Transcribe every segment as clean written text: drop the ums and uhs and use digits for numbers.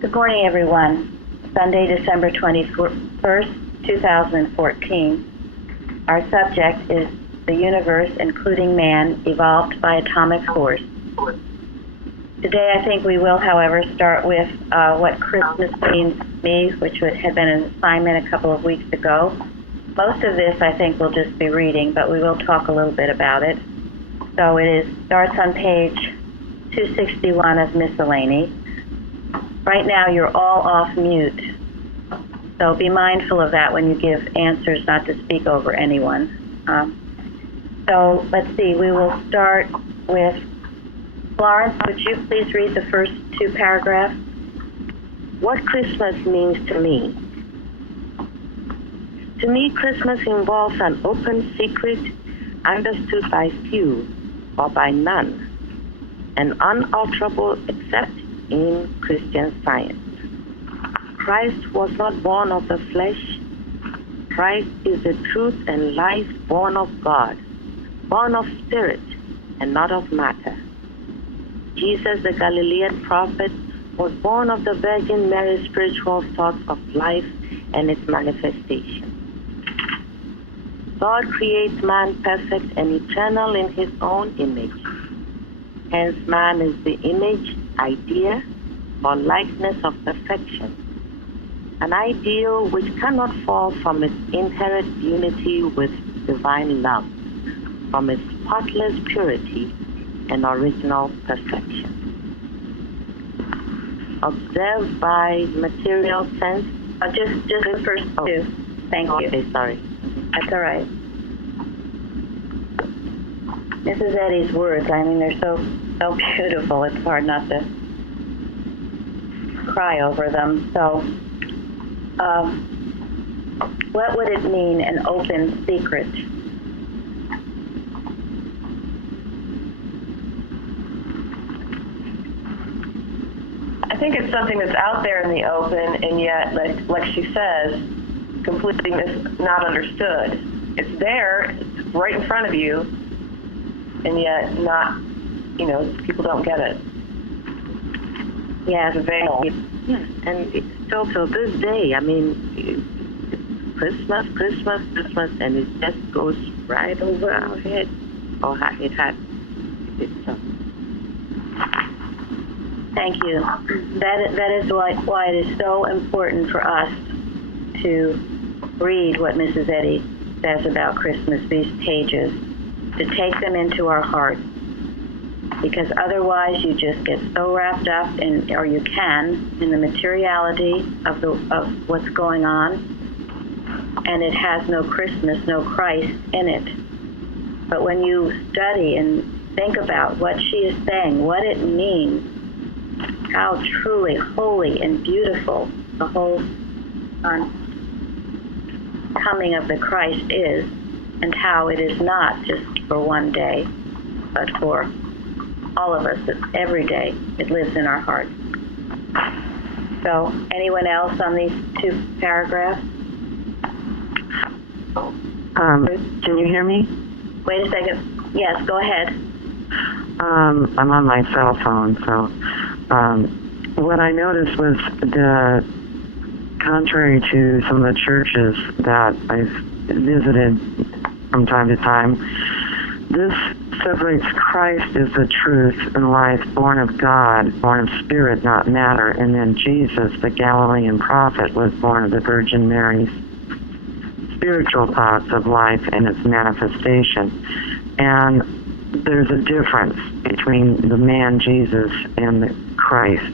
Good morning, everyone. Sunday, December 21st, 2014. Our subject is the universe, including man, evolved by atomic force. Today, I think we will, however, start with what Christmas means to me, which had been an assignment a couple of weeks ago. Most of this, I think, we'll just be reading, but we will talk a little bit about it. So it starts on page 261 of Miscellany. Right now, you're all off mute, so be mindful of that when you give answers, not to speak over anyone. So let's see, we will start with Florence. Would you please read the first two paragraphs? What Christmas means to me. To me, Christmas involves an open secret understood by few or by none, and unalterable except in Christian Science. Christ was not born of the flesh. Christ is the truth and life, born of God, born of spirit and not of matter. Jesus, the Galilean prophet, was born of the Virgin Mary's spiritual source of life and its manifestation. God creates man perfect and eternal in his own image. Hence, man is the image, idea, or likeness of perfection, an ideal which cannot fall from its inherent unity with divine love, from its spotless purity and original perfection. Observed by material sense. Just the first two. Thank you. Okay, sorry. That's all right. Mrs. Eddy's words, I mean, they're so beautiful, it's hard not to cry over them. So, what would it mean, an open secret? I think it's something that's out there in the open, and yet, like she says, completely not understood. It's there, it's right in front of you, and yet not, people don't get it. Yeah, it's a veil. Yeah, and it's still till this day. I mean, Christmas, and it just goes right over our head. Or it had. It's so. Thank you. That is why it is so important for us to read what Mrs. Eddy says about Christmas, these pages, to take them into our hearts. Because otherwise you just get so wrapped up in the materiality of what's going on, and it has no Christmas, no Christ in it. But when you study and think about what she is saying, what it means, how truly holy and beautiful the whole coming of the Christ is, and how it is not just for one day, but for all of us, every day, it lives in our hearts. So, anyone else on these two paragraphs? Can you hear me? Wait a second. Yes, go ahead. I'm on my cell phone, so what I noticed was contrary to some of the churches that I've visited from time to time, this separates Christ as the truth and life, born of God, born of spirit, not matter, and then Jesus, the Galilean prophet, was born of the Virgin Mary's spiritual thoughts of life and its manifestation. And there's a difference between the man Jesus and the Christ,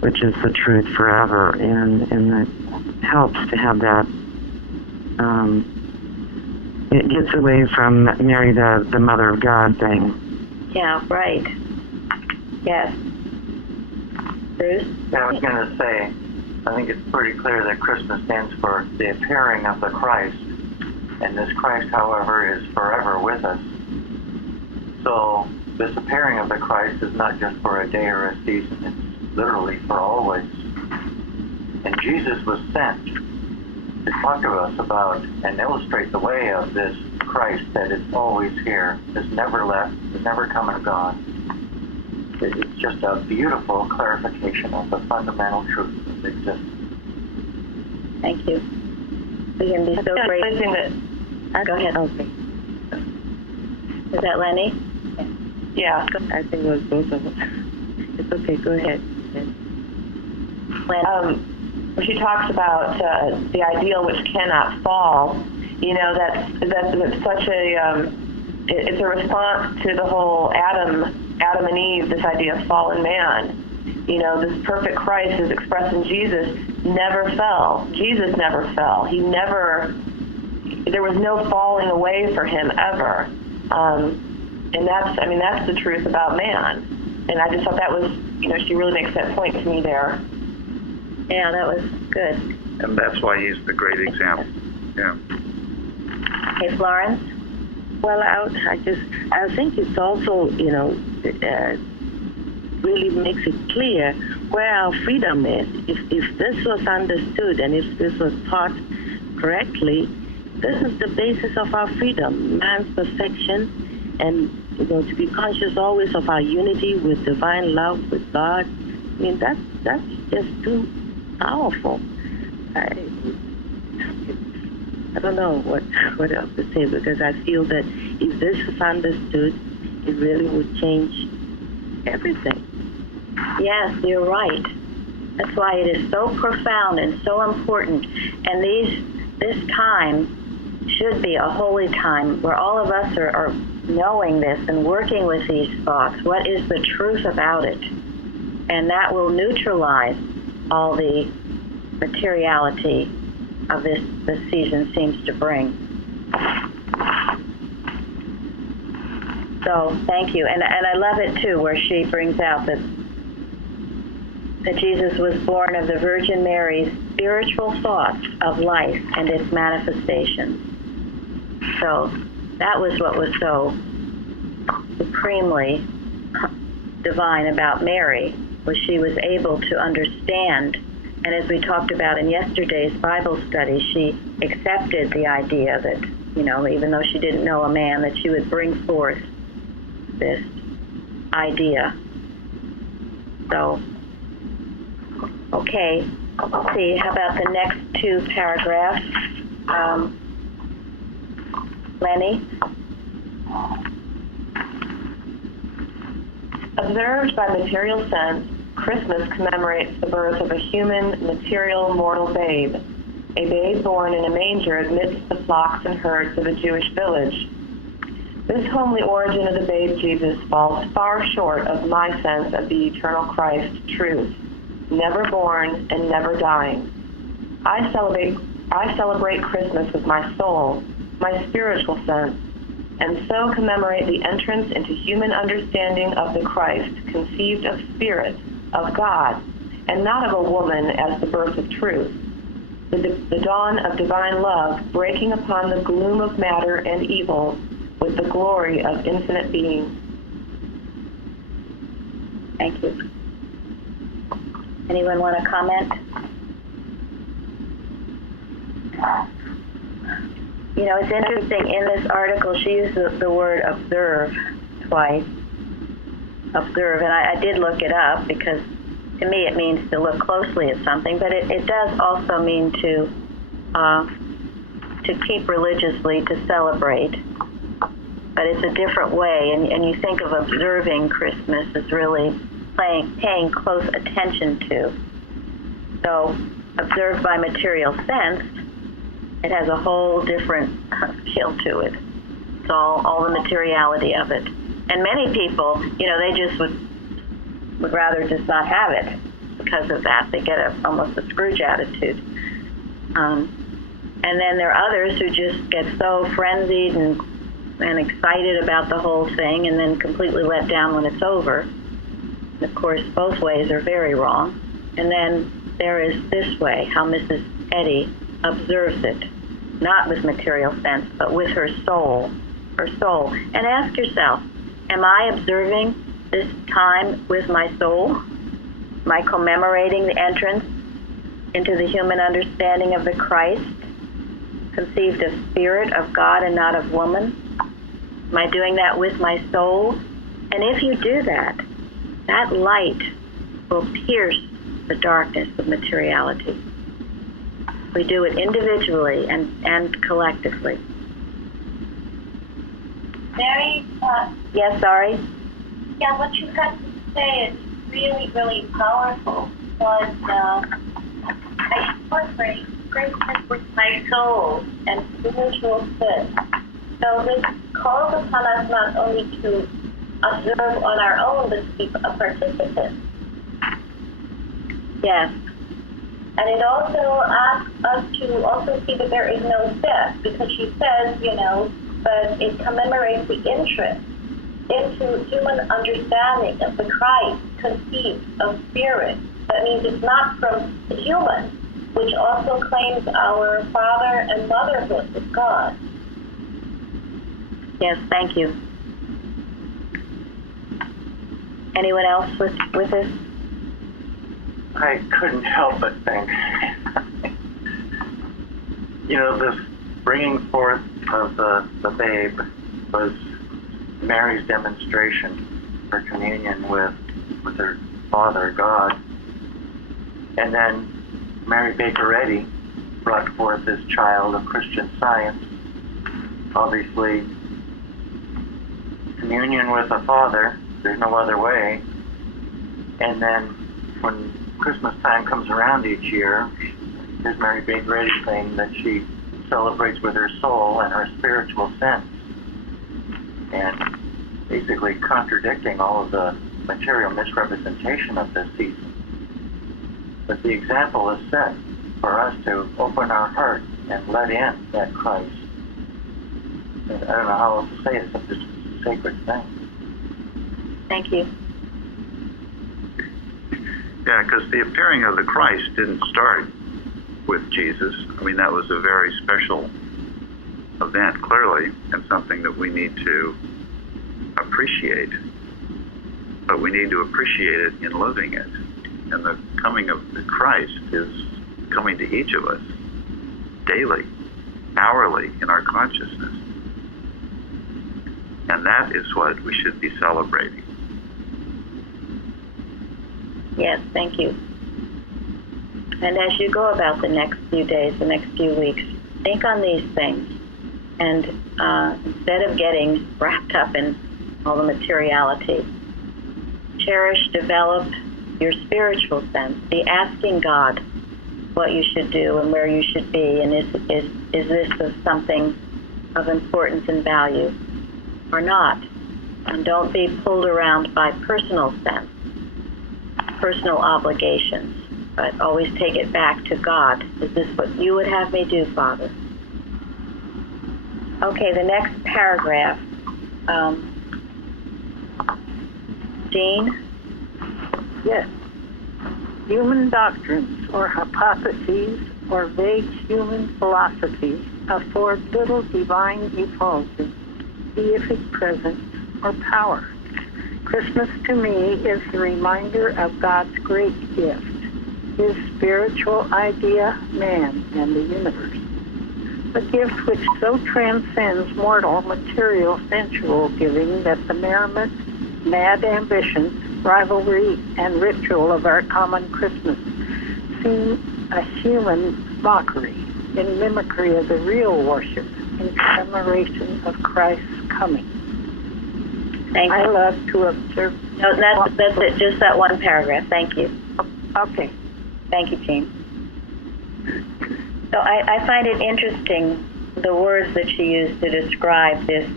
which is the truth forever, and it helps to have that. It gets away from Mary, the Mother of God thing. Yeah, right. Yes. Bruce? Yeah, I was going to say, I think it's pretty clear that Christmas stands for the appearing of the Christ, and this Christ, however, is forever with us. So this appearing of the Christ is not just for a day or a season, it's literally for always. And Jesus was sent to talk to us about and illustrate the way of this Christ that is always here, has never left, has never come and gone. It's just a beautiful clarification of the fundamental truth that exists. Thank you. We can be so grateful. Go ahead. Okay. Is that Lenny? Yeah. I think it was both of us. It's okay. Go ahead. Where she talks about the ideal which cannot fall. You know, that's such a it's a response to the whole Adam and Eve, this idea of fallen man. You know, this perfect Christ is expressed in Jesus, never fell. Jesus never fell. There was no falling away for him ever. And that's the truth about man. And I just thought that was, she really makes that point to me there. Yeah, that was good. And that's why he's the great example. Yeah. Hey, Florence? Well, I think it's also, really makes it clear where our freedom is. If this was understood and if this was taught correctly, this is the basis of our freedom, man's perfection, and to be conscious always of our unity with divine love, with God. I mean, that's just too powerful. I don't know what else to say, because I feel that if this is understood, it really would change everything. Yes, you're right. That's why it is so profound and so important. And this time should be a holy time where all of us are knowing this and working with these thoughts. What is the truth about it? And that will neutralize all the materiality of this season seems to bring. So thank you. And I love it too, where she brings out that Jesus was born of the Virgin Mary's spiritual thoughts of life and its manifestations. So that was what was so supremely divine about Mary, was she was able to understand. And as we talked about in yesterday's Bible study, she accepted the idea that, even though she didn't know a man, that she would bring forth this idea. So, okay, let's see, how about the next two paragraphs? Lenny? Observed by material sense, Christmas commemorates the birth of a human, material, mortal babe, a babe born in a manger amidst the flocks and herds of a Jewish village. This homely origin of the babe Jesus falls far short of my sense of the eternal Christ truth, never born and never dying. I celebrate Christmas with my soul, my spiritual sense, and so commemorate the entrance into human understanding of the Christ, conceived of spirit, of God, and not of a woman as the birth of truth, the dawn of divine love breaking upon the gloom of matter and evil with the glory of infinite being. Thank you. Anyone want to comment? It's interesting, in this article she uses the word observe twice. Observe, and I did look it up, because to me it means to look closely at something, but it does also mean to keep religiously, to celebrate. But it's a different way, and you think of observing Christmas as really paying close attention to. So, observed by material sense, it has a whole different feel to it. It's all the materiality of it. And many people, they just would rather just not have it because of that. They get almost a Scrooge attitude. And then there are others who just get so frenzied and excited about the whole thing, and then completely let down when it's over. And of course, both ways are very wrong. And then there is this way, how Mrs. Eddy observes it, not with material sense, but with her soul. And ask yourself, am I observing this time with my soul? Am I commemorating the entrance into the human understanding of the Christ, conceived of spirit, of God, and not of woman? Am I doing that with my soul? And if you do that, that light will pierce the darkness of materiality. We do it individually and collectively. Mary, Yes, sorry? yeah, what you had to say is really, really powerful. But I celebrate Christmas with my soul and spiritual sense. So this calls upon us not only to observe on our own, but to be a participant. Yes. And it also asks us to also see that there is no death, because she says, but it commemorates the interest into human understanding of the Christ conceived of spirit. That means it's not from the human, which also claims our father and motherhood with God. Yes, thank you. Anyone else with this? I couldn't help but think, this bringing forth of the babe was Mary's demonstration for communion with her Father, God. And then Mary Baker-Eddy brought forth this child of Christian Science. Obviously, communion with the Father, there's no other way. And then when Christmas time comes around each year, here's Mary Baker-Eddy saying that she celebrates with her soul and her spiritual sense, and basically contradicting all of the material misrepresentation of this season. But the example is set for us to open our hearts and let in that Christ. And I don't know how else to say it, except it's a sacred thing. Thank you. Yeah, because the appearing of the Christ didn't start with Jesus. I mean, that was a very special event, clearly, and something that we need to appreciate. But we need to appreciate it in living it. And the coming of the Christ is coming to each of us daily, hourly, in our consciousness. And that is what we should be celebrating. Yes, thank you. And as you go about the next few days, the next few weeks, think on these things. And instead of getting wrapped up in all the materiality, cherish, develop your spiritual sense. Be asking God what you should do and where you should be, and is this of something of importance and value or not? And don't be pulled around by personal sense, personal obligations, but always take it back to God. Is this what you would have me do, Father? Okay, the next paragraph. Jean? Yes. Human doctrines or hypotheses or vague human philosophies afford little divine effulgence, beatific presence, or power. Christmas to me is the reminder of God's great gift, His spiritual idea, man, and the universe. A gift which so transcends mortal, material, sensual giving that the merriment, mad ambition, rivalry, and ritual of our common Christmas seem a human mockery in mimicry of the real worship in commemoration of Christ's coming. Thank you. I love to observe... No, that's it, just that one paragraph. Thank you. Okay. Thank you, Jean. So I find it interesting, the words that she used to describe this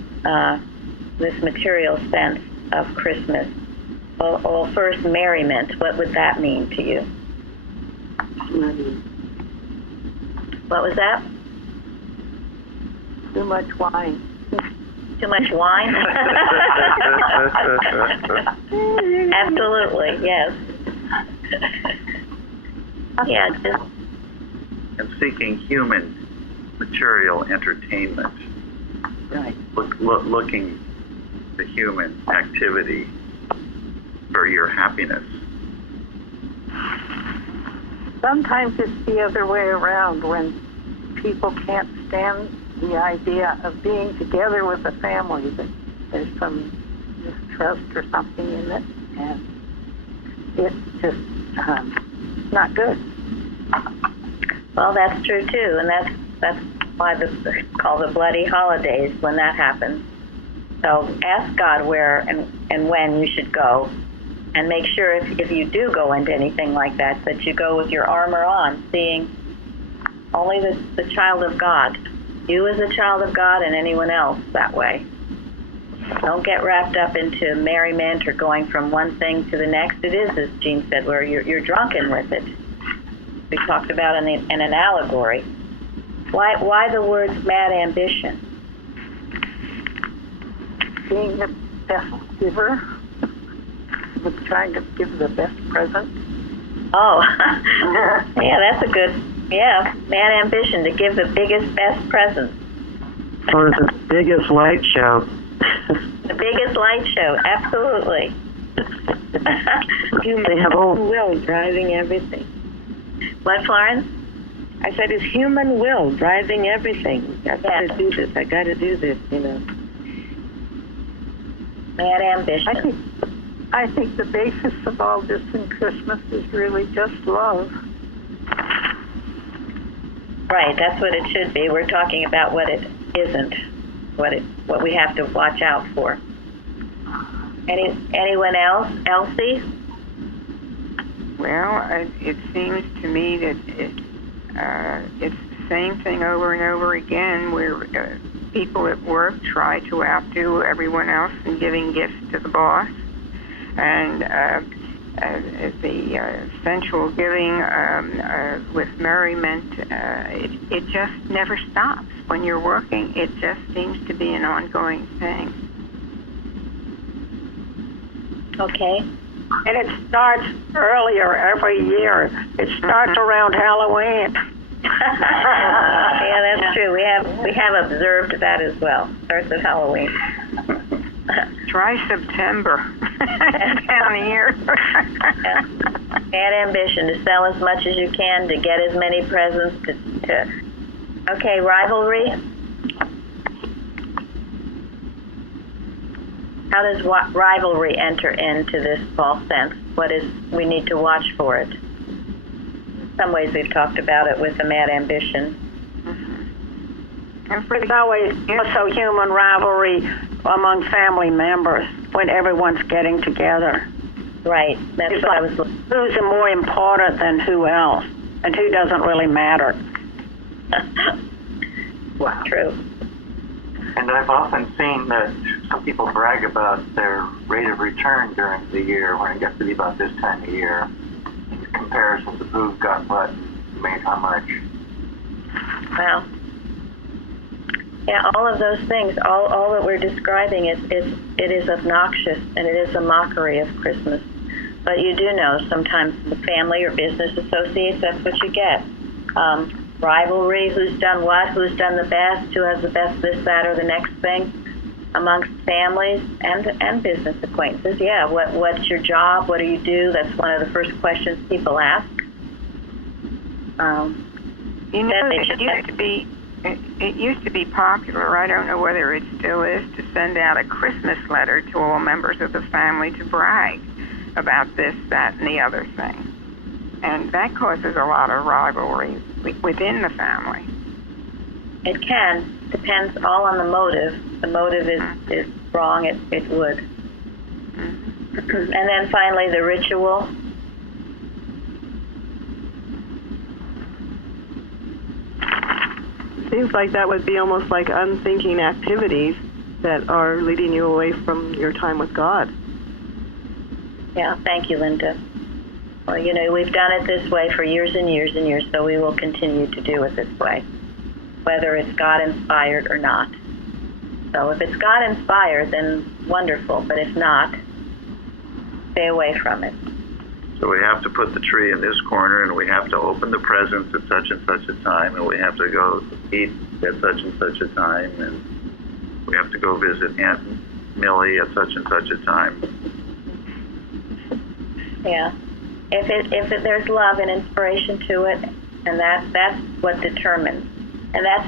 material sense of Christmas. Well, first, merriment. What would that mean to you? What was that? Too much wine. Too much wine? Absolutely, yes. Yeah, just... And seeking human material entertainment. Right. Looking to human activity for your happiness. Sometimes it's the other way around when people can't stand the idea of being together with a family, that there's some mistrust or something in it, and it's just not good. Well, that's true too, and that's why it's called the bloody holidays when that happens. So ask God where and when you should go, and make sure if you do go into anything like that you go with your armor on, seeing only the child of God. You as a child of God and anyone else that way. Don't get wrapped up into merriment or going from one thing to the next. It is, as Jean said, where you're drunken with it. We talked about in an allegory. Why the words mad ambition? Being the best giver, with trying to give the best present. Oh, yeah, that's a good, mad ambition to give the biggest, best present. Or the biggest light show. The biggest light show, absolutely. Human will driving everything. What, Florence? I said it's human will driving everything. I gotta do this. I gotta do this. Mad ambition. I think the basis of all this in Christmas is really just love. Right, that's what it should be. We're talking about what it isn't, what we have to watch out for. Anyone else? Elsie? Well, it seems to me that it's the same thing over and over again, where people at work try to outdo everyone else in giving gifts to the boss, and the sensual giving with merriment, it just never stops. When you're working, it just seems to be an ongoing thing. Okay. And it starts earlier every year. It starts around Halloween. Yeah, that's true. We have observed that as well. Starts at Halloween. Try September down here. Mad ambition to sell as much as you can, to get as many presents. Okay, rivalry. How does rivalry enter into this false sense? What is we need to watch for it? In some ways, we've talked about it with the mad ambition. It's always also human rivalry among family members when everyone's getting together. Right. That's it's what like I was. Who's more important than who else, and who doesn't really matter. Wow. True. And I've often seen that some people brag about their rate of return during the year when it gets to be about this time of year, in comparison to who got what, made how much. Wow. Yeah, all of those things, all that we're describing it is obnoxious, and it is a mockery of Christmas. But you do know sometimes the family or business associates, that's what you get. Rivalry, who's done what, who's done the best, who has the best this, that, or the next thing amongst families and business acquaintances. Yeah, what's your job? What do you do? That's one of the first questions people ask. It used to be popular, I don't know whether it still is, to send out a Christmas letter to all members of the family to brag about this, that, and the other thing. And that causes a lot of rivalry within the family. It can. Depends all on the motive. The motive is wrong, it would. And then finally the ritual. Seems like that would be almost like unthinking activities that are leading you away from your time with God. Yeah, thank you, Linda. Well, we've done it this way for years and years and years, so we will continue to do it this way, whether it's God-inspired or not. So if it's God-inspired, then wonderful, but if not, stay away from it. So we have to put the tree in this corner, and we have to open the presents at such and such a time, and we have to go eat at such and such a time, and we have to go visit Aunt Millie at such and such a time. Yeah. If there's love and inspiration to it, and that's what determines. And that's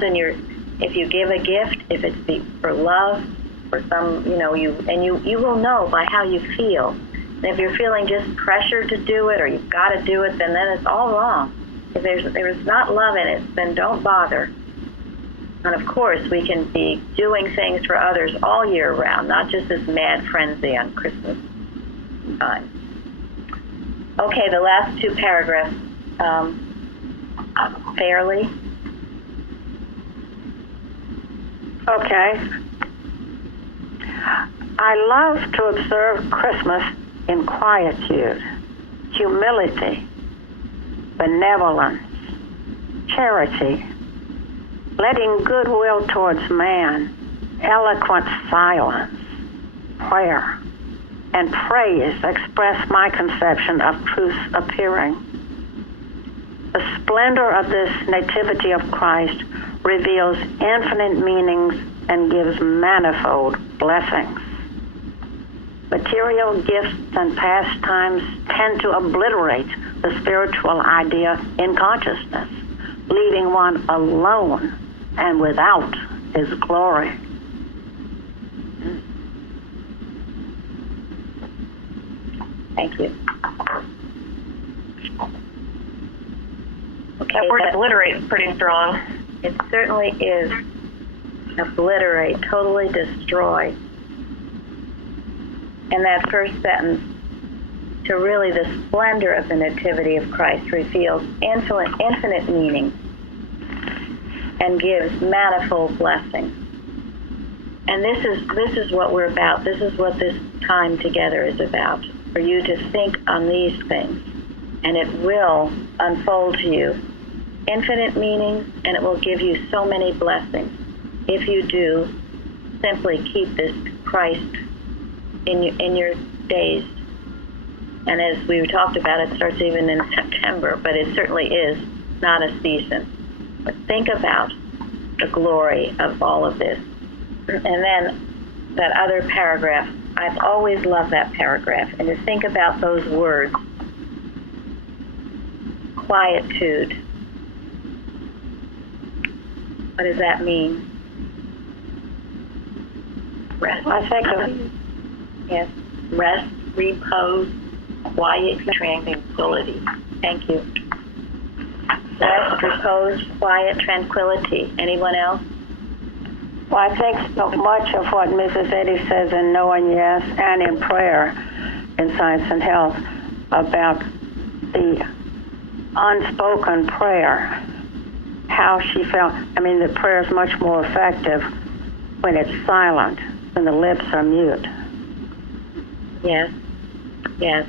if you give a gift, if it's for love, for some, you will know by how you feel And if you're feeling just pressure to do it or you've got to do it, then it's all wrong. If there's not love in it, then don't bother. And of course, we can be doing things for others all year round, not just this mad frenzy on Christmas time. Okay, the last two paragraphs. Fairly. Okay. I love to observe Christmas in quietude, humility, benevolence, charity, letting goodwill towards man, eloquent silence, prayer, and praise express my conception of truth's appearing. The splendor of this nativity of Christ reveals infinite meanings and gives manifold blessings. Material gifts and pastimes tend to obliterate the spiritual idea in consciousness, leaving one alone and without his glory. Thank you. Okay, That word obliterate is pretty strong. It certainly is. Obliterate, totally destroy. And that first sentence, to really the splendor of the nativity of Christ, reveals infinite meaning and gives manifold blessings. And this is what we're about. This is what this time together is about, for you to think on these things. And it will unfold to you infinite meanings, and it will give you so many blessings. If you do, simply keep this Christ in your days. And as we talked about, it starts even in September, but it certainly is not a season. But think about the glory of all of this. And then that other paragraph, I've always loved that paragraph, and to think about those words, quietude. What does that mean? Rest. I think Yes. Rest, repose, quiet, tranquility. Thank you. Rest, repose, quiet, tranquility. Anyone else? Well, I think so much of what Mrs. Eddy says in No and Yes and in prayer in Science and Health about the unspoken prayer, how she felt. I mean, the prayer is much more effective when it's silent, when the lips are mute. Yes. Yes.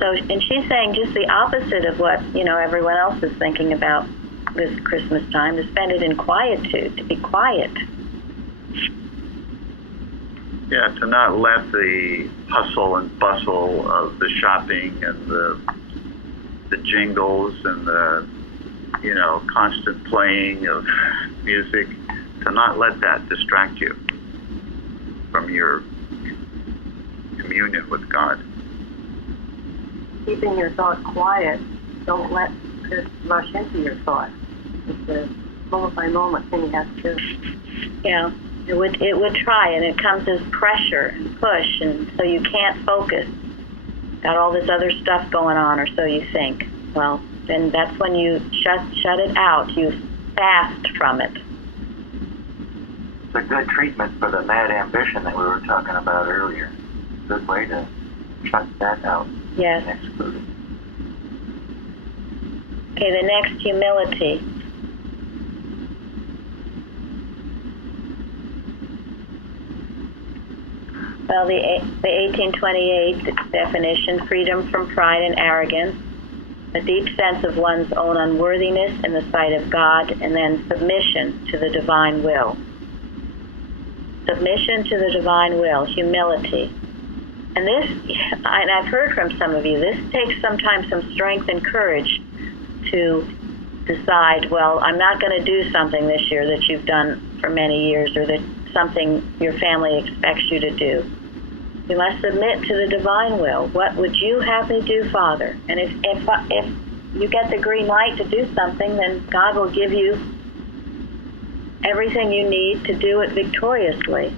So, and she's saying just the opposite of what, everyone else is thinking about this Christmas time, to spend it in quietude, to be quiet. Yeah, to not let the hustle and bustle of the shopping and the jingles and the, constant playing of music, to not let that distract you from your communion with God. Keeping your thoughts quiet, don't let it rush into your thoughts. It's a moment by moment thing you have to do. Yeah, it would try, and it comes as pressure and push, and so you can't focus. Got all this other stuff going on, or so you think. Well, then that's when you shut it out. You fast from it. It's a good treatment for the mad ambition that we were talking about earlier. Good way to shut that out. Yes. And exclude it. Okay, the next, humility. Well, the 1828 definition, freedom from pride and arrogance, a deep sense of one's own unworthiness in the sight of God, and then submission to the divine will. Submission to the divine will, humility. And this, and I've heard from some of you, this takes sometimes some strength and courage to decide, well, I'm not going to do something this year that you've done for many years, or that something your family expects you to do. You must submit to the divine will. What would you have me do, Father? And if you get the green light to do something, then God will give you everything you need to do it victoriously.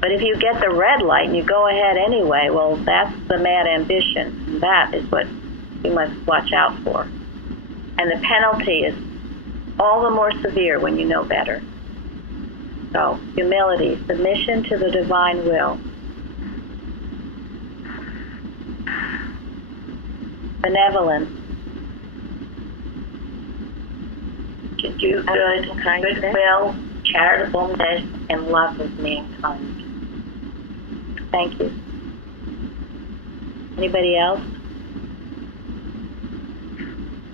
But if you get the red light and you go ahead anyway, well, that's the mad ambition. And that is what you must watch out for. And the penalty is all the more severe when you know better. So, humility, submission to the divine will. Benevolence. To do good, goodwill, charitableness, and love of mankind. Thank you. Anybody else?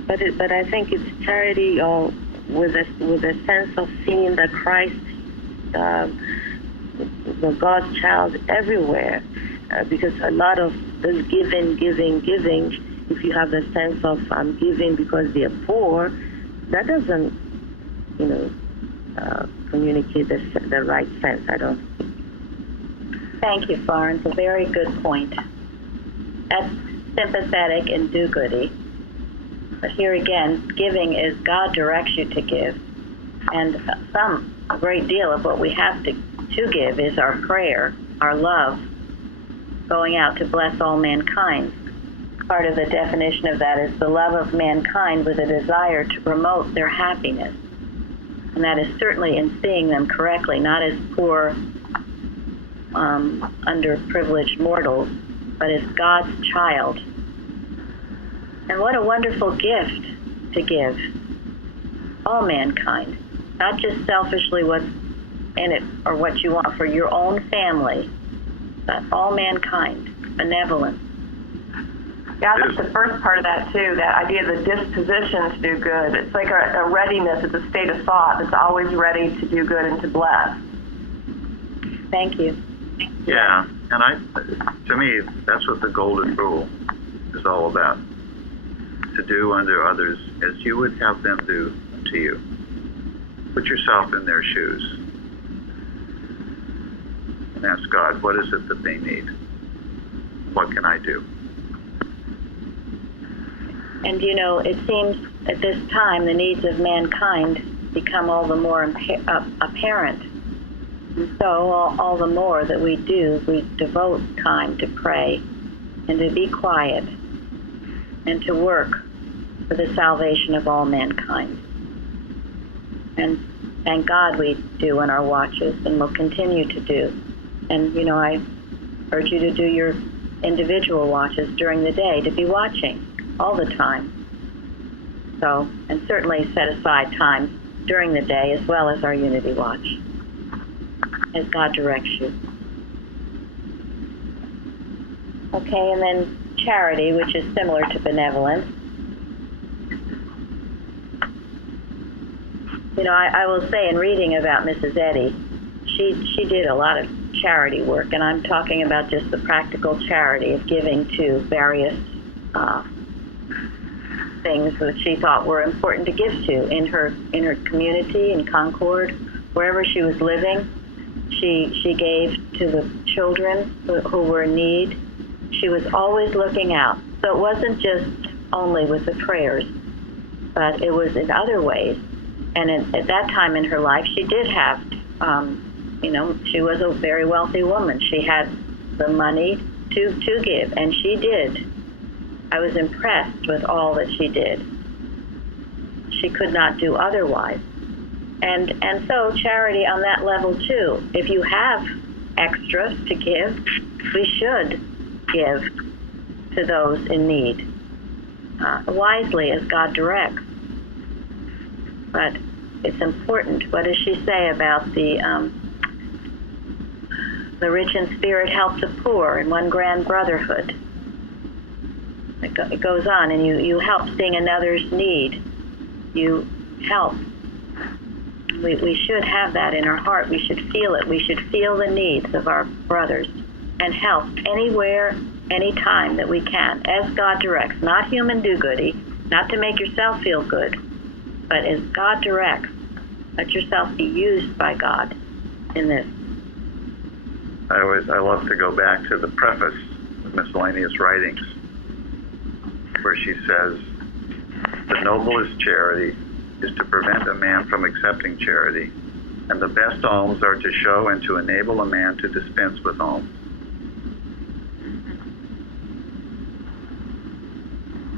But I think it's charity, or with a sense of seeing the Christ, the God child everywhere, because a lot of this giving. If you have the sense of giving because they're poor, that doesn't, communicate the right sense. I don't think. Thank you, Florence. A very good point. That's sympathetic and do-goody. But here again, giving is God directs you to give. And a great deal of what we have to give is our prayer, our love, going out to bless all mankind. Part of the definition of that is the love of mankind with a desire to promote their happiness. And that is certainly in seeing them correctly, not as poor, underprivileged mortals, but as God's child. And what a wonderful gift to give all mankind, not just selfishly what's in it or what you want for your own family, but all mankind, benevolence. Yeah, that's the first part of that too, that idea of the disposition to do good. It's like a readiness, it's a state of thought that's always ready to do good and to bless. Thank you. Yeah, and to me, that's what the golden rule is all about. To do unto others as you would have them do to you. Put yourself in their shoes and ask God, what is it that they need? What can I do? And it seems at this time the needs of mankind become all the more apparent. And so all the more that we devote time to pray and to be quiet and to work for the salvation of all mankind. And thank God we do in our watches and will continue to do. And, I urge you to do your individual watches during the day, to be watching all the time. So, and certainly set aside time during the day as well as our Unity Watch, as God directs you. Okay, and then charity, which is similar to benevolence. I will say in reading about Mrs. Eddy, she did a lot of charity work, and I'm talking about just the practical charity of giving to various things that she thought were important to give to in her community, in Concord, wherever she was living. She gave to the children who were in need. She was always looking out. So it wasn't just only with the prayers, but it was in other ways. And at that time in her life, she did have, she was a very wealthy woman. She had the money to give, and she did. I was impressed with all that she did. She could not do otherwise. And so charity on that level too. If you have extra to give, we should give to those in need, wisely as God directs. But it's important. What does she say about the rich in spirit help the poor in one grand brotherhood? It goes on, and you help seeing another's need. You help. We should have that in our heart. We should feel it. We should feel the needs of our brothers and help anywhere, anytime that we can, as God directs. Not human do-goody, not to make yourself feel good, but as God directs. Let yourself be used by God in this. I love to go back to the preface of Miscellaneous Writings, where she says, the noblest charity is to prevent a man from accepting charity And the best alms are to show and to enable a man to dispense with alms.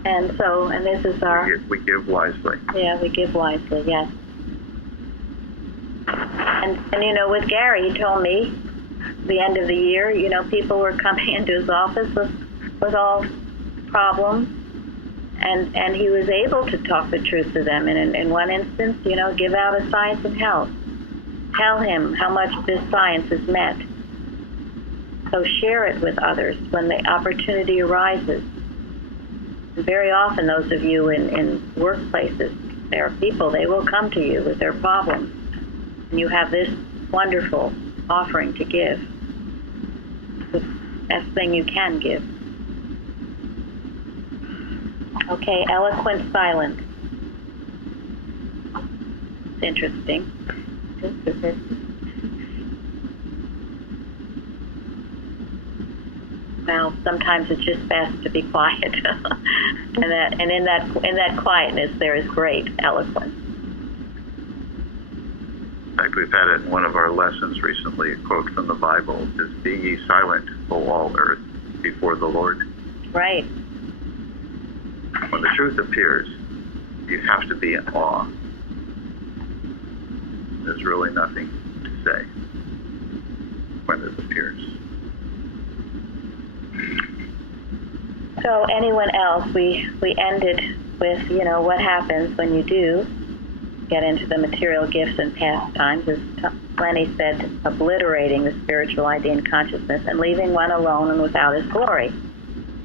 And this is our... We give wisely. Yeah, we give wisely, yes. And you know, with Gary, he told me the end of the year, you know, people were coming into his office with all problems, and he was able to talk the truth to them. And in one instance, you know, give out a science of health. Tell him how much this science has meant. So share it with others when the opportunity arises. And very often, those of you in workplaces, there are people, they will come to you with their problems. And you have this wonderful offering to give. The best thing you can give. Okay, eloquent silence. It's interesting. Well, sometimes it's just best to be quiet, and in that quietness there is great eloquence. In fact, we've had it in one of our lessons recently, a quote from the Bible, is, "Be ye silent, O all earth, before the Lord." Right. When the truth appears, you have to be in awe. There's really nothing to say when it appears. So anyone else, we ended with, you know, what happens when you do get into the material gifts and pastimes, as Lenny said, obliterating the spiritual idea and consciousness and leaving one alone and without his glory.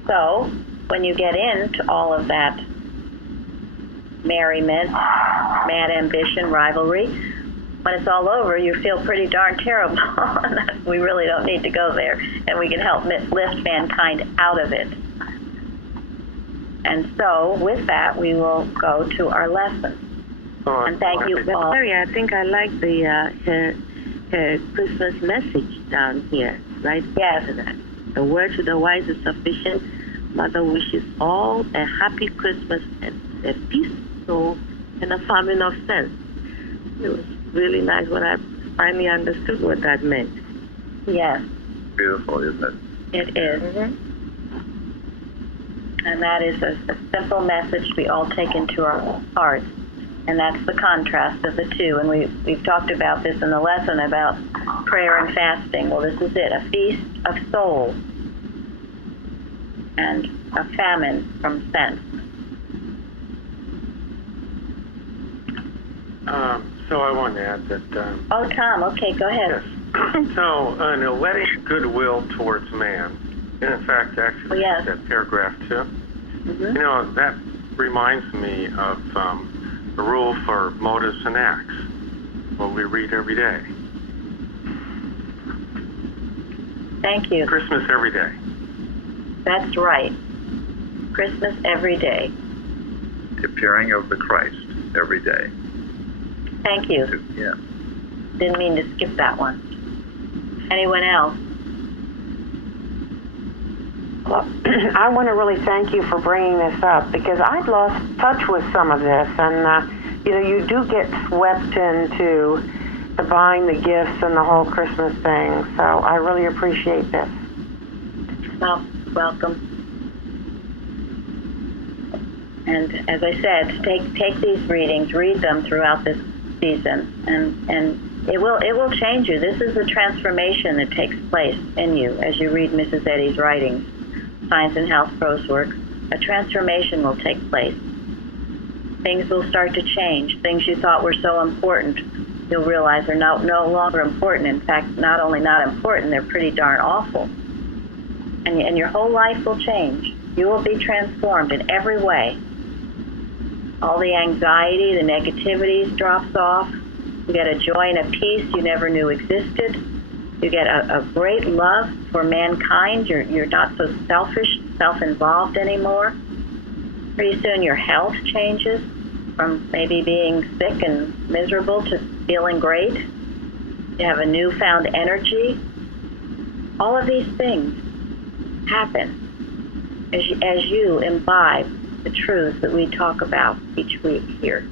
So when you get into all of that merriment, mad ambition, rivalry, when it's all over, you feel pretty darn terrible. We really don't need to go there, and we can help lift mankind out of it. And so, with that, we will go to our lesson. And thank you all. Sorry, I think I like the her Christmas message down here, right? Yes. The word to the wise is sufficient. Mother wishes all a happy Christmas and a peaceful soul and a famine of sense. It was really nice when I finally understood what that meant. Yes. Beautiful, isn't it? It is. Mm-hmm. And that is a simple message we all take into our hearts. And that's the contrast of the two. And we've talked about this in the lesson about prayer and fasting. Well, this is it, a feast of soul and a famine from sense. So I want to add that... oh, Tom, okay, go ahead. Yes. So, letting goodwill towards man, and in fact, actually, yes. That paragraph 2, mm-hmm. You know, that reminds me of the rule for motives and acts, what we read every day. Thank you. Christmas every day. That's right. Christmas every day. The appearing of the Christ every day. Thank you. Yeah. Didn't mean to skip that one. Anyone else? Well, I want to really thank you for bringing this up, because I'd lost touch with some of this, and you know, you do get swept into the buying the gifts and the whole Christmas thing. So I really appreciate this. Well, welcome. And as I said, take these readings, read them throughout this season, and it will change you. This is the transformation that takes place in you as you read Mrs. Eddy's writings, Science and Health Prose works. A transformation will take place. Things will start to change. Things you thought were so important, you'll realize are no longer important. In fact, not only not important, they're pretty darn awful. And your whole life will change. You will be transformed in every way. All the anxiety, the negativities drops off. You get a joy and a peace you never knew existed. You get a great love for mankind. You're not so selfish, self-involved anymore. Pretty soon your health changes from maybe being sick and miserable to feeling great. You have a newfound energy. All of these things happen as you imbibe the truths that we talk about each week here.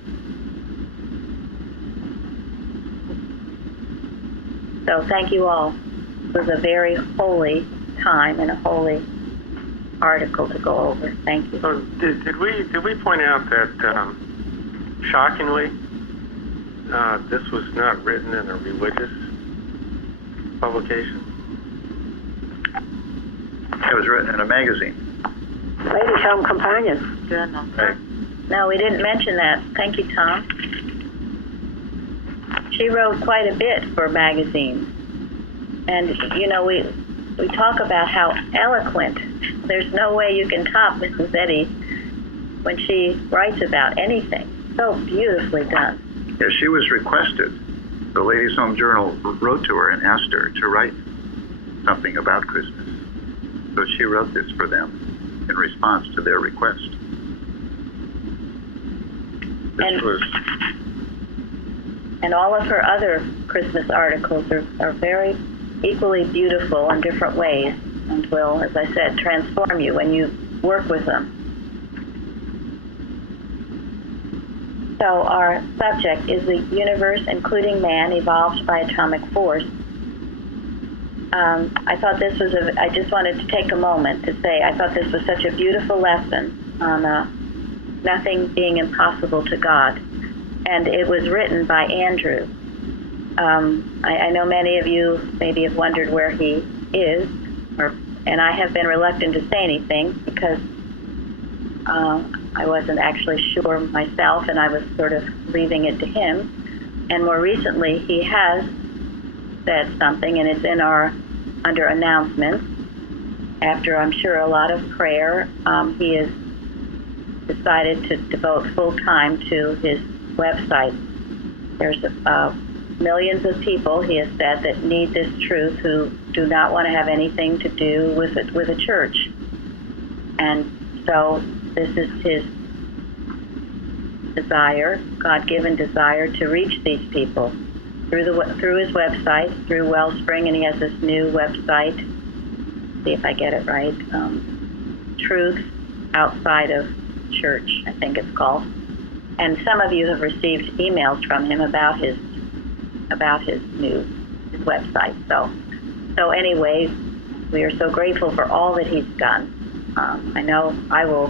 So thank you all. It was a very holy time and a holy article to go over. Thank you. So did we point out that shockingly this was not written in a religious publication? It was written in a magazine. Ladies' Home Companion. Journal. Right. No, we didn't mention that. Thank you, Tom. She wrote quite a bit for magazines. And, you know, we talk about how eloquent. There's no way you can top Mrs. Eddy when she writes about anything. So beautifully done. Yeah, she was requested. The Ladies' Home Journal wrote to her and asked her to write something about Christmas. So she wrote this for them in response to their request. And all of her other Christmas articles are very equally beautiful in different ways and will, as I said, transform you when you work with them. So our subject is the universe, including man, evolved by atomic force. I thought this was I just wanted to take a moment to say I thought this was such a beautiful lesson on nothing being impossible to God. And it was written by Andrew. I know many of you maybe have wondered where he is, and I have been reluctant to say anything because I wasn't actually sure myself, and I was sort of leaving it to him. And more recently, he has said something, and it's under announcements. After, I'm sure, a lot of prayer, he has decided to devote full time to his website. There's millions of people, he has said, that need this truth who do not want to have anything to do with a church. And so this is his desire, God-given desire, to reach these people through his website, through Wellspring, and he has this new website. See if I get it right. Truth Outside of Church, I think it's called. And some of you have received emails from him about his new website. So anyway, we are so grateful for all that he's done. I know I will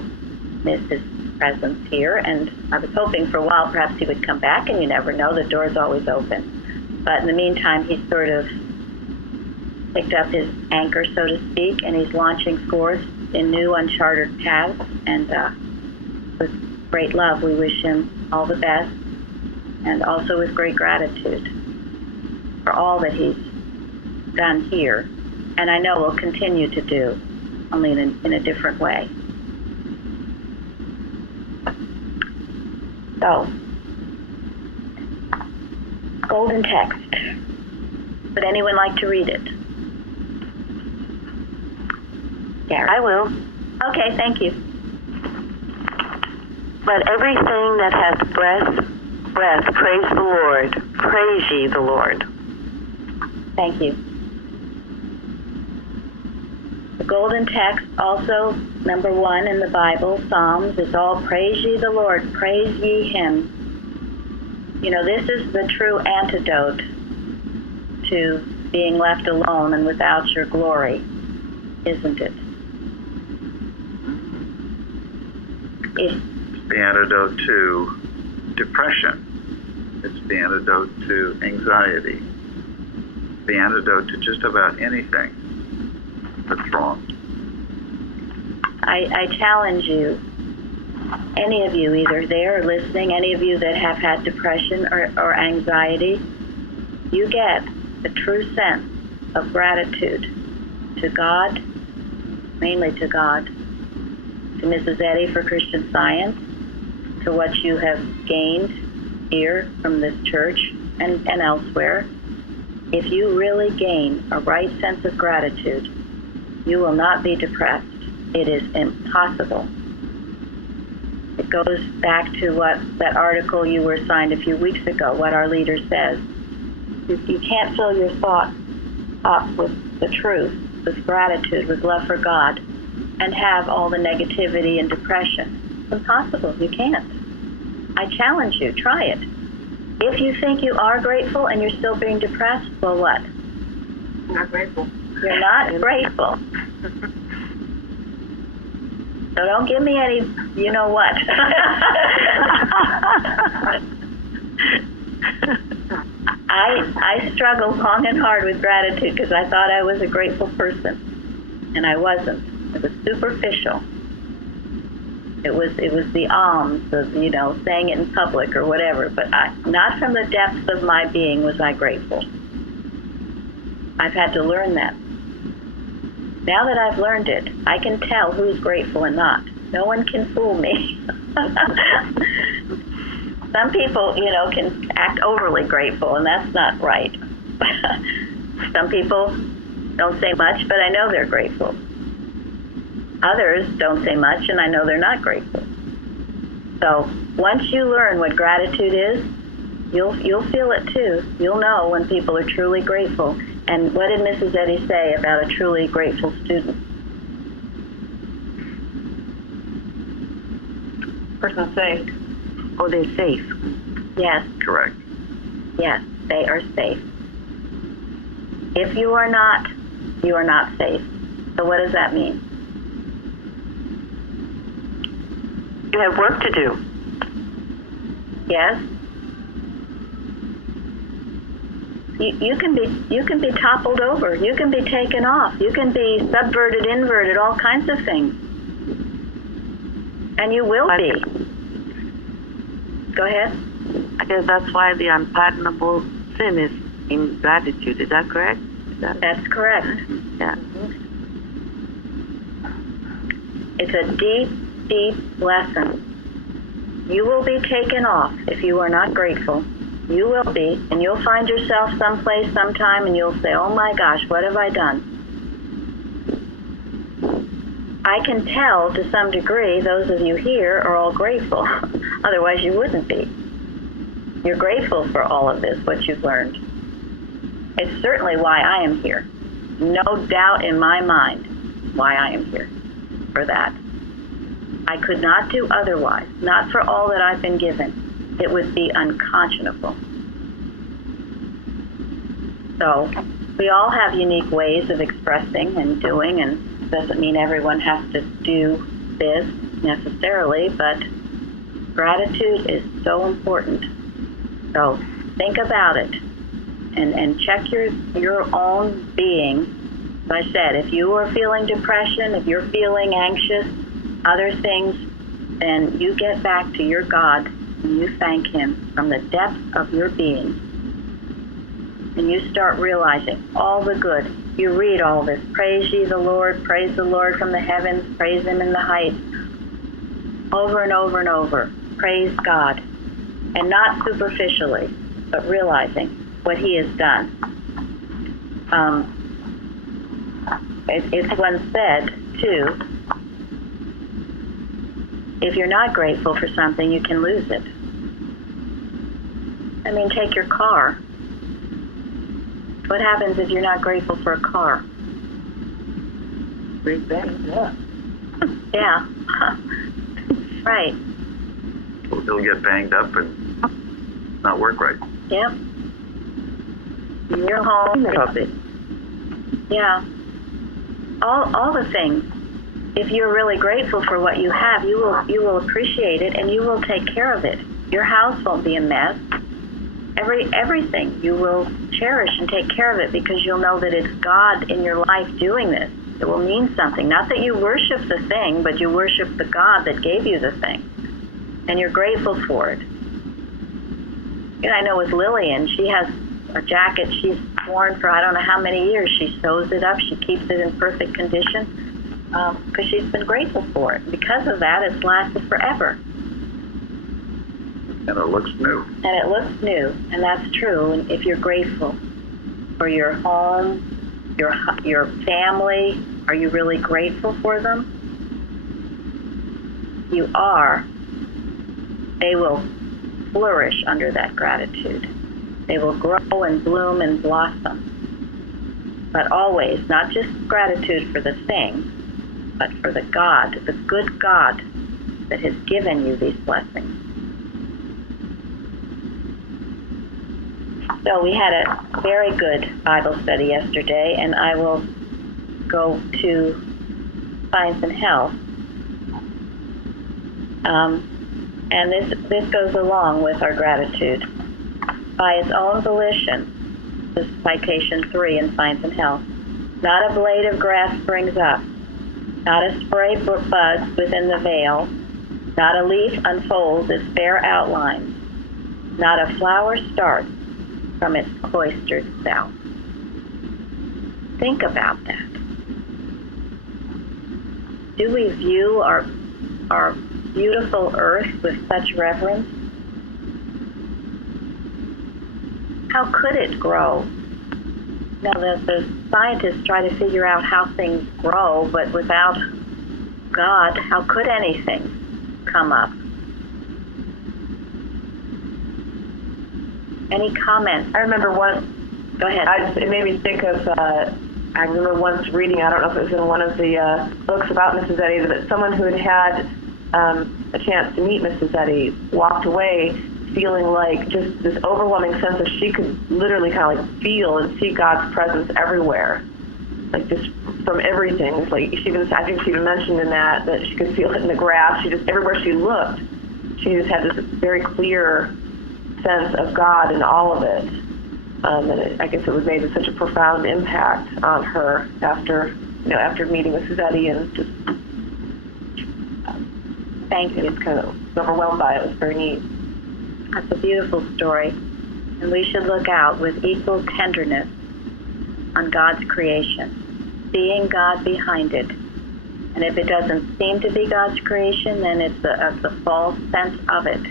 miss his presence here, and I was hoping for a while perhaps he would come back, and you never know, the door's always open. But in the meantime, he's sort of picked up his anchor, so to speak, and he's launching forth in new uncharted paths, and with great love, we wish him all the best, and also with great gratitude for all that he's done here, and I know will continue to do, only in a different way. So, golden text. Would anyone like to read it? Gary? I will. Okay, thank you. Let everything that hath breath, praise the Lord. Praise ye the Lord. Thank you. The golden text, also number 1 in the Bible, Psalms, is all praise ye the Lord, praise ye him. You know, this is the true antidote to being left alone and without your glory, isn't it? It's the antidote to depression. It's the antidote to anxiety. The antidote to just about anything that's wrong. I challenge you, any of you either there or listening, any of you that have had depression or anxiety, you get the true sense of gratitude to God, mainly to God, to Mrs. Eddy for Christian Science, to what you have gained here from this church and elsewhere. If you really gain a right sense of gratitude, you will not be depressed. It is impossible. It goes back to what that article you were assigned a few weeks ago, what our leader says. You can't fill your thoughts up with the truth, with gratitude, with love for God, and have all the negativity and depression. It's impossible. You can't. I challenge you. Try it. If you think you are grateful and you're still being depressed, well, what? Not grateful. You're not grateful. So don't give me any, you know what. I struggled long and hard with gratitude because I thought I was a grateful person, and I wasn't. It was superficial. It was the alms of, saying it in public or whatever, but not from the depths of my being was I grateful. I've had to learn that. Now that I've learned it, I can tell who's grateful and not. No one can fool me. Some people, can act overly grateful, and that's not right. Some people don't say much, but I know they're grateful. Others don't say much, and I know they're not grateful. So once you learn what gratitude is, you'll feel it too. You'll know when people are truly grateful. And what did Mrs. Eddy say about a truly grateful student? Person's safe. Oh, they're safe. Yes. Correct. Yes, they are safe. If you are not safe. So what does that mean? You have work to do. Yes. You can be toppled over. You can be taken off. You can be subverted, inverted, all kinds of things. And you will be. Go ahead. I guess that's why the unpardonable sin is ingratitude. Is that correct? That's correct. Yeah. It's a deep, deep lesson. You will be taken off if you are not grateful. You will be, and you'll find yourself someplace sometime and you'll say, oh my gosh, what have I done? I can tell to some degree those of you here are all grateful. Otherwise you wouldn't be. You're grateful for all of this, what you've learned. It's certainly why I am here. No doubt in my mind why I am here for that. I could not do otherwise, not for all that I've been given. It would be unconscionable. So we all have unique ways of expressing and doing, and doesn't mean everyone has to do this necessarily, but gratitude is so important. So think about it and check your own being. As I said, if you are feeling depression, if you're feeling anxious, other things, then you get back to your God and you thank Him from the depths of your being. And you start realizing all the good. You read all this. Praise ye the Lord from the heavens, praise Him in the heights. Over and over and over. Praise God. And not superficially, but realizing what He has done. It's once said, too, if you're not grateful for something, you can lose it. I mean, take your car. What happens if you're not grateful for a car? Bring bang up. Yeah. Right. It'll get banged up and not work right. Yep. Your home. Yeah. All the things. If you're really grateful for what you have, you will appreciate it and you will take care of it. Your house won't be a mess. Everything you will cherish and take care of it because you'll know that it's God in your life doing this. It will mean something. Not that you worship the thing, but you worship the God that gave you the thing. And you're grateful for it. And I know with Lillian, she has a jacket she's worn for I don't know how many years. She sews it up. She keeps it in perfect condition because she's been grateful for it. Because of that, it's lasted forever. And it looks new. And it looks new, and that's true. And if you're grateful for your home, your family, are you really grateful for them? You are. They will flourish under that gratitude. They will grow and bloom and blossom. But always, not just gratitude for the thing, but for the God, the good God that has given you these blessings. So we had a very good Bible study yesterday, and I will go to Science and Health. And this goes along with our gratitude. By its own volition, this is citation 3 in Science and Health, not a blade of grass springs up, not a spray buds within the veil, not a leaf unfolds its fair outlines, not a flower starts from its cloistered cell. Think about that. Do we view our beautiful earth with such reverence? How could it grow? Now, the scientists try to figure out how things grow, but without God, how could anything come up? Any comments? I remember one. Go ahead. It made me think of. I remember once reading. I don't know if it was in one of the books about Mrs. Eddy, that someone who had a chance to meet Mrs. Eddy walked away feeling like just this overwhelming sense of she could literally kind of like feel and see God's presence everywhere, like just from everything. It's like I think she even mentioned in that she could feel it in the grass. She just everywhere she looked, she just had this very clear sense of God in all of it. And I guess it would made such a profound impact on her after meeting Mrs. Eddy, and just thank you. Just kind of overwhelmed by it. It was very neat. That's a beautiful story, and we should look out with equal tenderness on God's creation, seeing God behind it. And if it doesn't seem to be God's creation, then it's a false sense of it.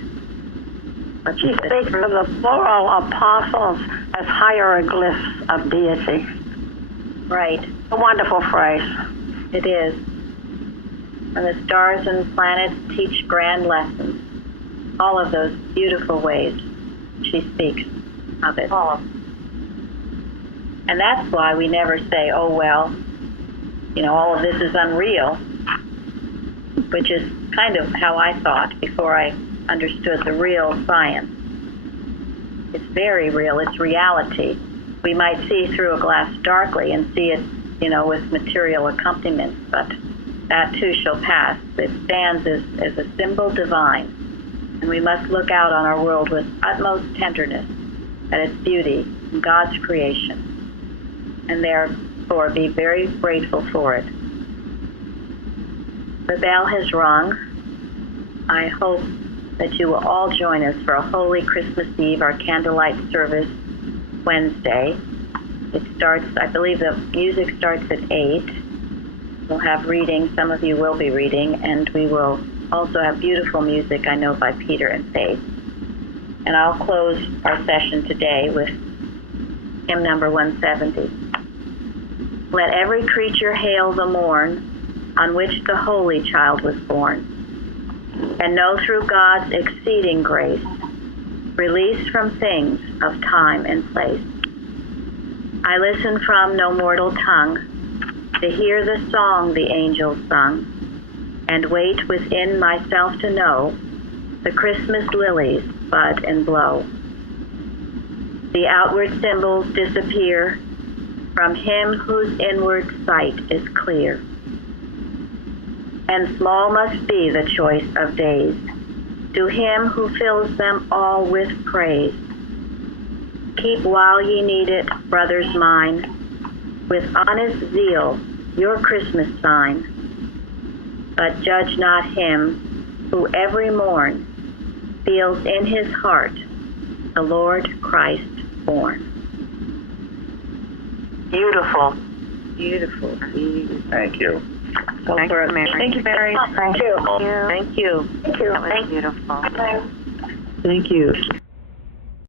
But She speaks of the plural apostles as hieroglyphs of deity. Right. A wonderful phrase. It is. And the stars and planets teach grand lessons. All of those beautiful ways she speaks of it. And that's why we never say, oh, well, all of this is unreal, which is kind of how I thought before I understood the real science. It's very real. It's reality. We might see through a glass darkly and see it, with material accompaniments, but that too shall pass. It stands as a symbol divine. And we must look out on our world with utmost tenderness at its beauty and God's creation, and therefore be very grateful for it. The bell has rung. I hope that you will all join us for a holy Christmas Eve, our candlelight service Wednesday. It starts, I believe the music starts at 8. We'll have reading. Some of you will be reading, and we will also have beautiful music, I know, by Peter and Faith. And I'll close our session today with hymn number 170. Let every creature hail the morn on which the Holy Child was born, and know through God's exceeding grace, release from things of time and place. I listen from no mortal tongue to hear the song the angels sung, and wait within myself to know the Christmas lilies bud and blow. The outward symbols disappear from him whose inward sight is clear. And small must be the choice of days to him who fills them all with praise. Keep while ye need it, brothers mine, with honest zeal your Christmas sign. But judge not him who every morn feels in his heart the Lord Christ born. Beautiful. Beautiful. Thank you. Thank you, Mary. Thank you, Mary. Thank you. Thank you. Thank you. Thank you. That was beautiful. Thank you.